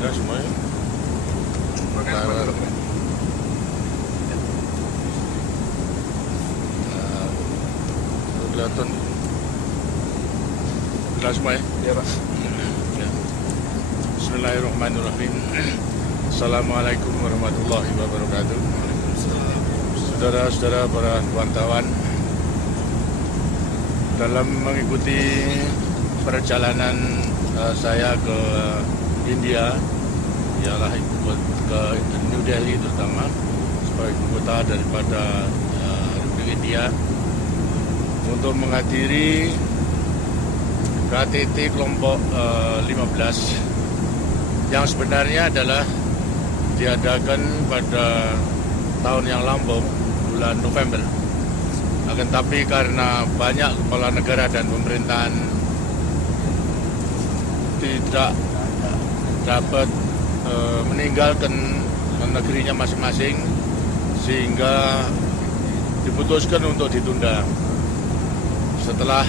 Ya semuanya. Kelihatan jelas semua ya? Iya Pak. Ya. Bismillahirrahmanirrahim. Assalamualaikum warahmatullahi wabarakatuh. Saudara-saudara para wartawan, dalam mengikuti perjalanan saya ke India, ialah ke New Delhi terutama sebagai ibu kota daripada Republik India, untuk menghadiri KTT kelompok 15 yang sebenarnya adalah diadakan pada tahun yang lampau, bulan November. Akan tapi karena banyak kepala negara dan pemerintahan tidak dapat meninggalkan negerinya masing-masing, sehingga diputuskan untuk ditunda. Setelah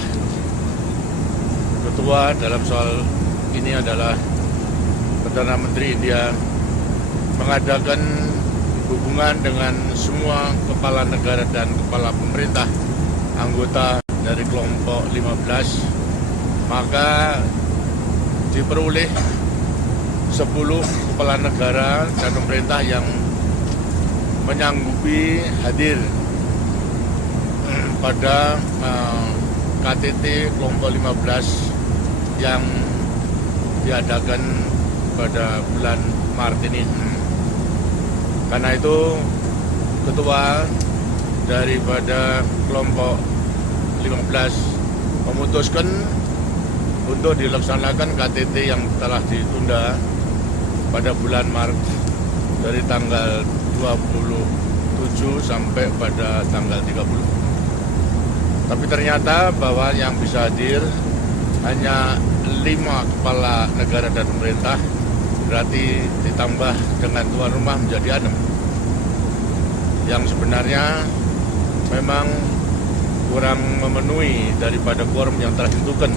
ketua dalam soal ini adalah Perdana Menteri India mengadakan hubungan dengan semua kepala negara dan kepala pemerintah anggota dari kelompok 15, maka diperoleh 10 kepala negara dan pemerintah yang menyanggupi hadir pada KTT kelompok 15 yang diadakan pada bulan Maret ini. Karena itu ketua daripada kelompok 15 memutuskan untuk dilaksanakan KTT yang telah ditunda pada bulan Maret dari tanggal 27 sampai pada tanggal 30. Tapi ternyata bahwa yang bisa hadir hanya 5 kepala negara dan pemerintah, berarti ditambah dengan tuan rumah menjadi 6. Yang sebenarnya memang kurang memenuhi daripada quorum yang telah ditentukan.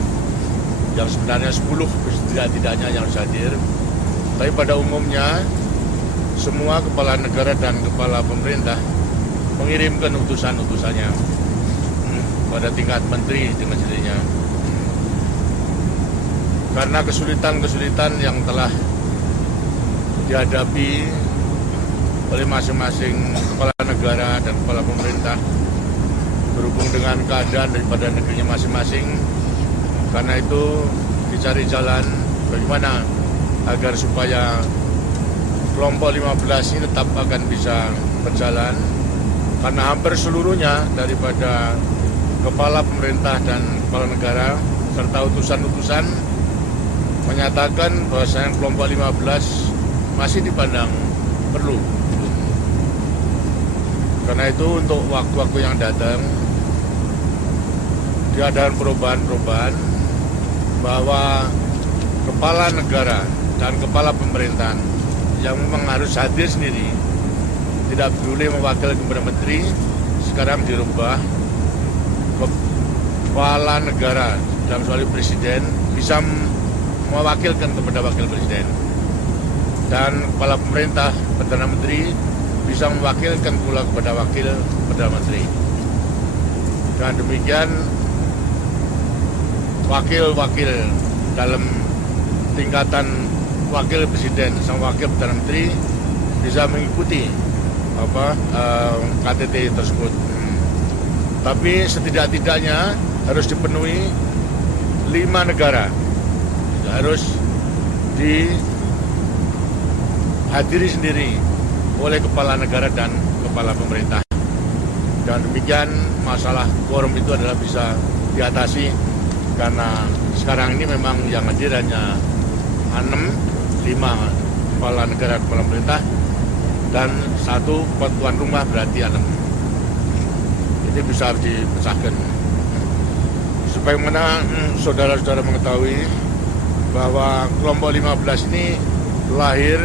Yang sebenarnya 10 tidak-tidaknya yang harus hadir. Tapi pada umumnya semua kepala negara dan kepala pemerintah mengirimkan utusan-utusannya pada tingkat menteri dengan sendirinya. Karena kesulitan-kesulitan yang telah dihadapi oleh masing-masing kepala negara dan kepala pemerintah berhubung dengan keadaan daripada negerinya masing-masing, karena itu dicari jalan bagaimana agar supaya kelompok 15 ini tetap akan bisa berjalan, karena hampir seluruhnya daripada kepala pemerintah dan kepala negara serta utusan-utusan menyatakan bahwasanya kelompok 15 masih dipandang perlu. Karena itu untuk waktu-waktu yang datang diadakan perubahan-perubahan bahwa kepala negara dan kepala pemerintahan yang memang harus hadir sendiri, tidak boleh mewakili kepada menteri, sekarang dirubah kepala negara dalam soal presiden bisa mewakilkan kepada wakil presiden, dan kepala pemerintah Perdana Menteri bisa mewakilkan pula kepada wakil Perdana Menteri. Dengan demikian wakil-wakil dalam tingkatan wakil presiden sama wakil Perdana Menteri bisa mengikuti KTT tersebut. Tapi setidak-tidaknya harus dipenuhi 5 negara, harus dihadiri sendiri oleh kepala negara dan kepala pemerintah. Dan demikian masalah quorum itu adalah bisa diatasi, karena sekarang ini memang yang hadir hanya 5 kepala negara kepala pemerintah dan 1 tuan rumah, berarti 6. Ini bisa dipecahkan. Sebagaimana saudara-saudara mengetahui bahwa kelompok 15 ini lahir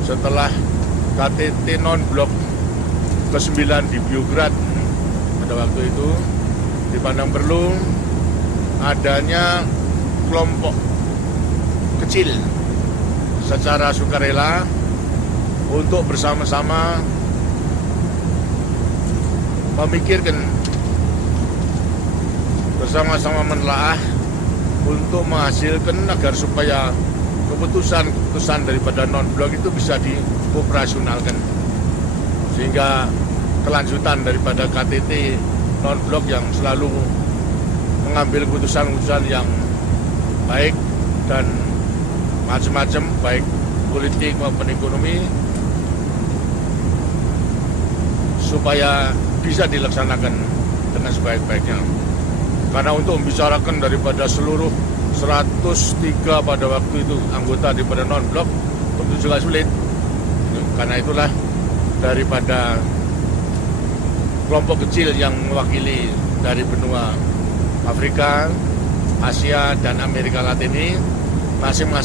setelah KTT non-blok ke-9 di Biograd. Pada waktu itu dipandang perlu adanya kelompok kecil secara sukarela untuk bersama-sama memikirkan, bersama-sama menelaah untuk menghasilkan agar supaya keputusan-keputusan daripada non-blok itu bisa dioperasionalkan, sehingga kelanjutan daripada KTT non-blok yang selalu mengambil keputusan-keputusan yang baik dan macam-macam, baik politik maupun ekonomi, supaya bisa dilaksanakan dengan sebaik-baiknya. Karena untuk membicarakan daripada seluruh 103 pada waktu itu anggota daripada non-blok tentu juga sulit. Karena itulah daripada kelompok kecil yang mewakili dari benua Afrika, Asia, dan Amerika Latin ini masing-masing